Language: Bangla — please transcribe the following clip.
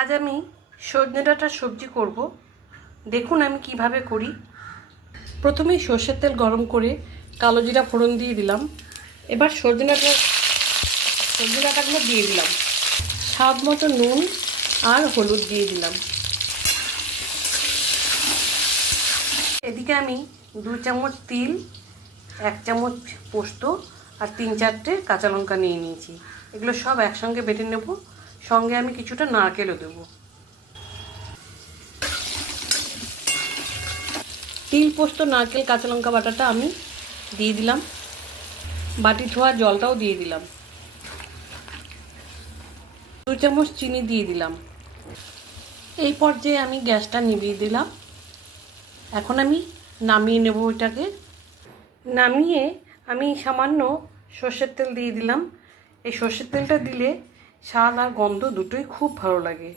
আজ আমি সজনে ডাঁটার সবজি করব। দেখুন আমি কিভাবে করি। প্রথমেই সর্ষের তেল গরম করে কালো জিরা ফোড়ন দিয়ে দিলাম। এবার সজনে ডাঁটাগুলো দিয়ে দিলাম। স্বাদ মতো নুন আর হলুদ দিয়ে দিলাম। এদিকে আমি 2 চামচ তিল, 1 চামচ পোস্ত আর 3-4টে কাঁচা লঙ্কা নিয়ে নিয়েছি। এগুলো সব একসঙ্গে বেটে নেব। সঙ্গে আমি কিছুটা নারকেলও দেবো। তিল, পোস্ত, নারকেল, কাঁচা লঙ্কা বাটাটা আমি দিয়ে দিলাম। বাটি ধোয়া জলটাও দিয়ে দিলাম। 2 চামচ চিনি দিয়ে দিলাম। এই পর্যায়ে আমি গ্যাসটা নিভিয়ে দিলাম। এখন আমি নামিয়ে নেব এটাকে। নামিয়ে আমি সামান্য সর্ষের তেল দিয়ে দিলাম। এই সর্ষের তেলটা দিলে স্বাদ আর গন্ধ দুটোই খুব ভালো লাগে।